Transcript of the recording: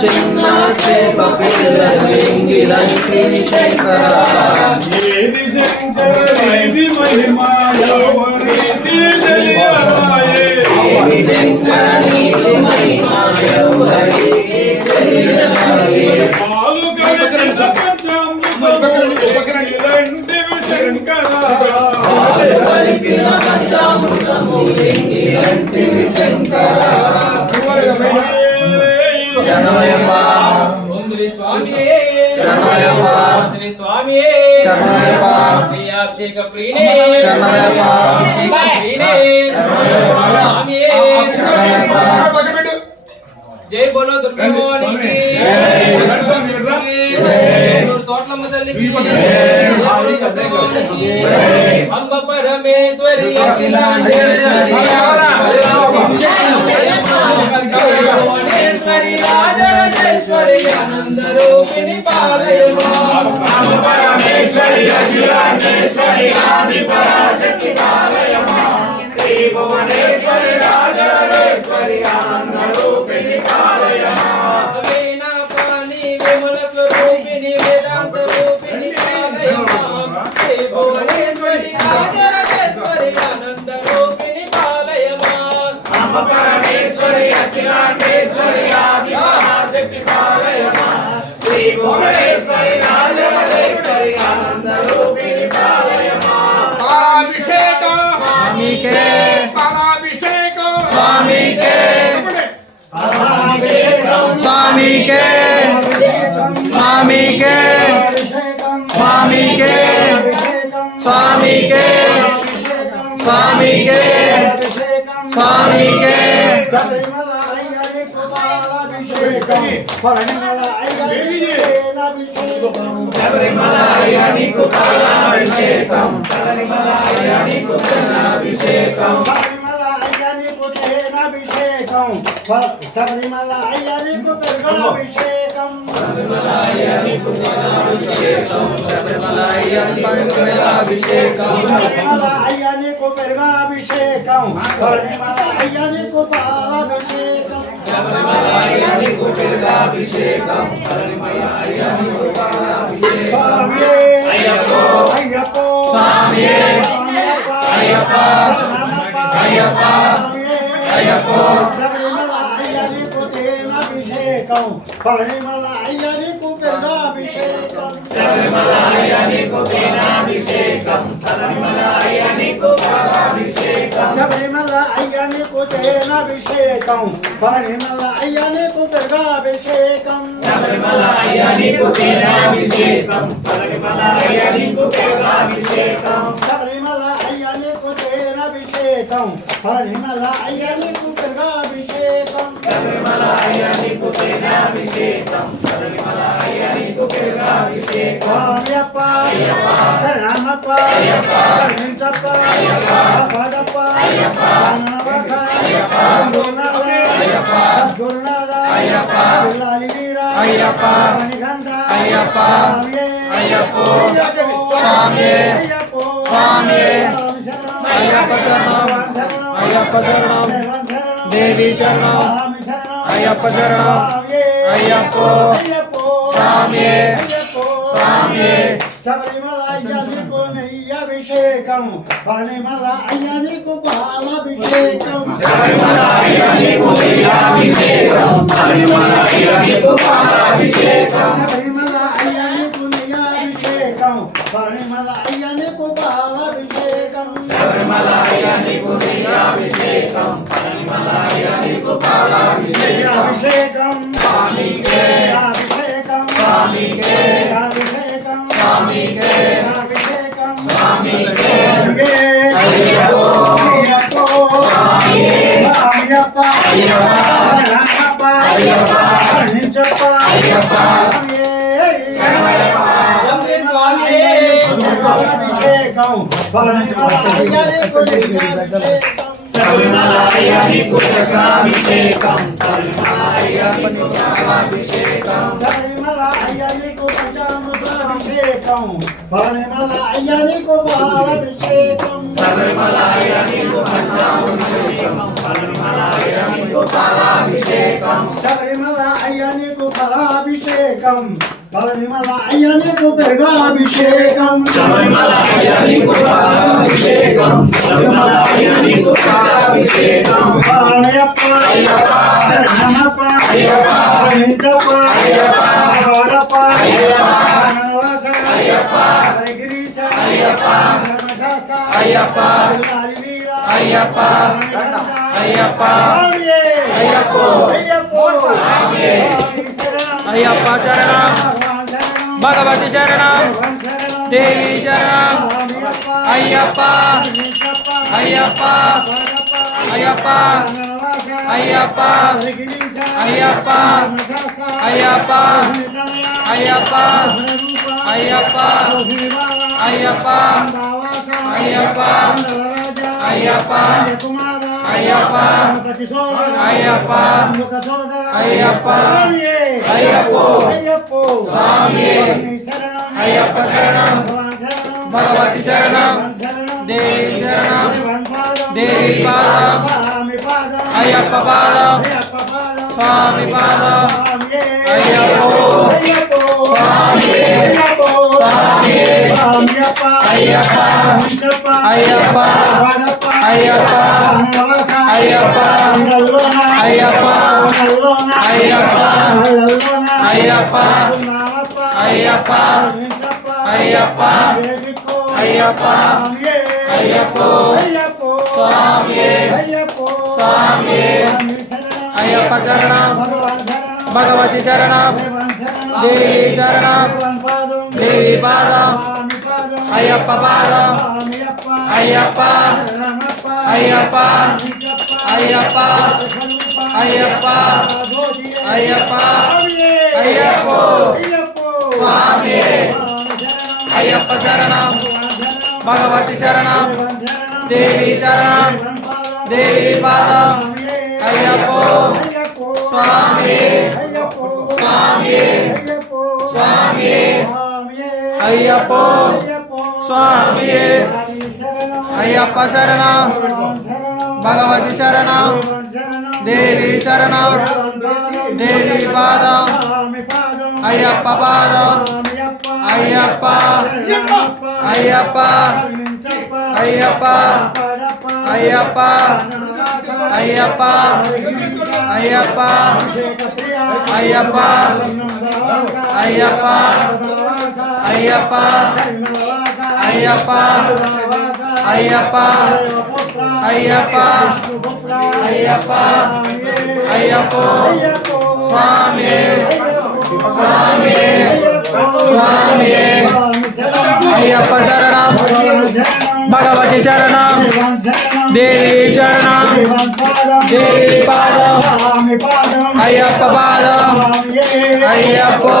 చిన్న చేప పిల్లలు ఎంగిలంటి శంకర ఏది శంకర ఏది మహిమా ఎవరికి తెలియరాయే ఏది శంకర నీతి మహిమా ఎవరికి తెలియరాయే పాలు కడిగిన పంచామృతము ఎంగిలంటి శంకర పాలు కడిగిన పంచామృతము ఎంగిలంటి శంకర శరణమయ్యప్ప శరణమయ్యప్ప స్వామియే శరణమయ్యప్ప అభిషేక ప్రియనే శరణమయ్యప్ప అభిషేక ప్రియనే స్వామియే శరణమయ్యప్ప జై బోలో దుర్గా భవానికి తోట్లమ్మ తల్లికి అంబ పరమేశ్వరి అఖిలాండేశ్వరి రాజరాజేశ్వరి ఆనంద రూపిణి పాలయమా పరమేశ్వరి అఖిలాండేశ్వరి ఆది పరాశక్తి పాలయమా శ్రీ భువనేశ్వరి రాజరాజేశ్వరి ఆనంద రూపిణి పాలయమా వీణా పాని విమల స్వరూపిణి వేదాంత రూపిణి పాలయమా శ్రీ భువనేశ్వరి రాజరాజేశ్వరి ఆనంద రూపిణి పాలయమా అంబ పరమేశ్వరి అఖిలాండేశ్వరి ఆది పరాశక్తి పాలయమా శ్రీ భువనేశ్వరి రాజరాజేశ్వరి ఆనంద రూపిణి పాలయమా అభిషేకం స్వామికే అభిషేకం స్వామికే స్వామికే స్వామికే స్వామికే స్వామికే స్వామికే స్వామికే శబరిమల అయ్యనికు పాలాభిషేకం శబరిమల అయ్యనికు పాలాభిషేకం శబరిమల అయ్యనికు పెరుగభిషేకం శబరిమల అయ్యనికు పాలాభిషేకం శబరిమల అయ్యనికు పాలాభిషేకం శబరిమల అయ్యనికు పెరుగభిషేకం శబరిమల అయ్యనికు పాలాభిషేకం శబరిమల అయ్యనికు పెరుగభిషేకం శబరిమల అయ్యనికు పాలాభిషేకం అయ్యప్పో అయ్యప్పో స్వామియే అయ్యప్ప అయ్యప్ప అయ్యప్పో శబరిమల అయ్యనికు తేనాభిషేకం శబరిమల అయ్యనికు పెరుగభిషేకం శబరిమల అయ్యనికు తేనాభిషేకం శబరిమల అయ్యనికు పాలాభిషేకం శబరిమల అయ్యనికు తేనాభిషేకం శబరిమల అయ్యనికు పెరుగభిషేకం శబరిమల అయ్యనికు తేనాభిషేకం శబరిమల అయ్యనికు పెరుగభిషేకం శబరిమల అయ్యనికు తేనాభిషేకం శబరిమల అయ్యనికు పెరుగభిషేకం శబరిమల అయ్యనికు తేనాభిషేకం శబరిమల అయ్యనికు పెరుగభిషేకం స్వామియప్ప శరణమప్ప శరణించప్ప పదప్ప నవస గురునాథ గురునాథ పిల్లాలి వీర మణికంఠ అయ్యప్ప అయ్యప్పో స్వామియే స్వామియే అయ్యప్ప శరణం అయ్యప్ప శరణం దేవి శరణం అయ్యప్ప శరణం అయ్యప్పో స్వామియే స్వామియే శబరిమల అయ్యనికు నెయ్యభిషేకం శబరిమల అయ్యనికు పాలాభిషేకం శబరిమల అయ్యనికు నెయ్యభిషేకం శబరిమల అయ్యనికు పాలాభిషేకం శబరిమల అయ్యనికు నెయ్యభిషేకం శబరిమల అయ్యనికు పాలాభిషేకం శబరిమల అయ్యనికు నెయ్యభిషేకం శబరిమల అయ్యనికు పాలాభిషేకం అభిషేకం స్వామికే అభిషేకం స్వామికే అభిషేకం స్వామికే అభిషేకం స్వామికే అయ్యప్పో అయ్యప్పో అయ్యప్ప అయ్యప్ప అయ్యప్ప శరణించప్ప అయ్యప్ప స్వామియే శరణమయ్యప్ప స్వామియే అభిషేకం పళనిమల అయ్యకు లింగాభిషేకం శబరిమల అయ్యకు శంఖాభిషేకం శబరిమల అయ్యకు పాలాభిషేకం శబరిమల అయ్యకు పంచామృతాభిషేకం పళనిమల అయ్యకు పాలాభిషేకం శబరిమల అయ్యకు పంచాభిషేకం శబరిమల అయ్యకు పాలాభిషేకం శబరిమల అయ్యకు ఫలాభిషేకం పళనిమల అయ్యకు పెరుగాభిషేకం శబరిమల అయ్యకు పాలాభిషేకం శబరిమల అయ్యకు పాలాభిషేకం శరణయ్యప్ప అయ్యప్ప శరణమప్ప అయ్యప్ప శరణించప్ప అయ్యప్ప వాడప్ప అయ్యప్ప వనవాస అయ్యప్ప హరిగిరీశ అయ్యప్ప ధర్మశాస్త్ర అయ్యప్ప హరివీర అయ్యప్ప అయ్యప్ప స్వామియే అయ్యప్పో అయ్యప్పో స్వామియే శరణం అయ్యప్ప శరణం భగవాన్ శరణం భగవతి శరణం భగవాన్ శరణం దేవి శరణం అయ్యప్ప అయ్యప్ప అయ్యప్ప అయ్యప్ప అయ్యప్ప అయ్యప్ప అయ్యప్ప అయ్యప్ప అయ్యప్ప అయ్యప్ప అయ్యప్ప అయ్యప్ప అయ్యప్ప అయ్యప్ప అయ్యప్పో స్వామియే అయ్యప్ప శరణం భగవతి శరణం దేవి శరణం దేవి పాదం అయ్యప్ప పాదం స్వామి పాదం అయ్యప్పో స్వామియే అయ్యప్ప అయ్యప్ప అయ్యప్ప అయ్యప్ప అయ్యప్ప అయ్యప్ప అయ్యప్ప అయ్యప్ప అయ్యప్ప అయ్యప్ప అయ్యప్పో స్వామియే స్వామియే అయ్యప్ప శరణం భగవతి శరణం దేవి శరణం దేవి పాదం అయ్యప్ప పాదం అయ్యప్ప అయ్యప్ప అయ్యప్ప అయ్యప్ప అయ్యప్ప అయ్యప్పో స్వామియే అయ్యప్ప శరణం భగవతి శరణం దేవి శరణం దేవి పాదం అయ్యప్పో స్వామియే స్వామియే స్వామియే అయ్యప్పో స్వామియే అయ్యప్ప శరణం భగవతి శరణం దేవి శరణం దేవి పాదం అయ్యప్ప పాదం అయ్యప్ప అయ్యప్ప అయ్యప్ప అయ్యప్ప అయ్యప్ప అయ్యప్ప అయ్యప్ప అయ్యప్ప అయ్యప్ప అయ్యప్ప అయ్యప్ప అయ్యప్ప అయ్యప్ప అయ్యప్పో స్వామియే స్వామియే స్వామియే అయ్యప్ప శరణం భగవతి శరణం దేవి శరణం దేవి పాదం అయ్యప్ప పాదం అయ్యప్పో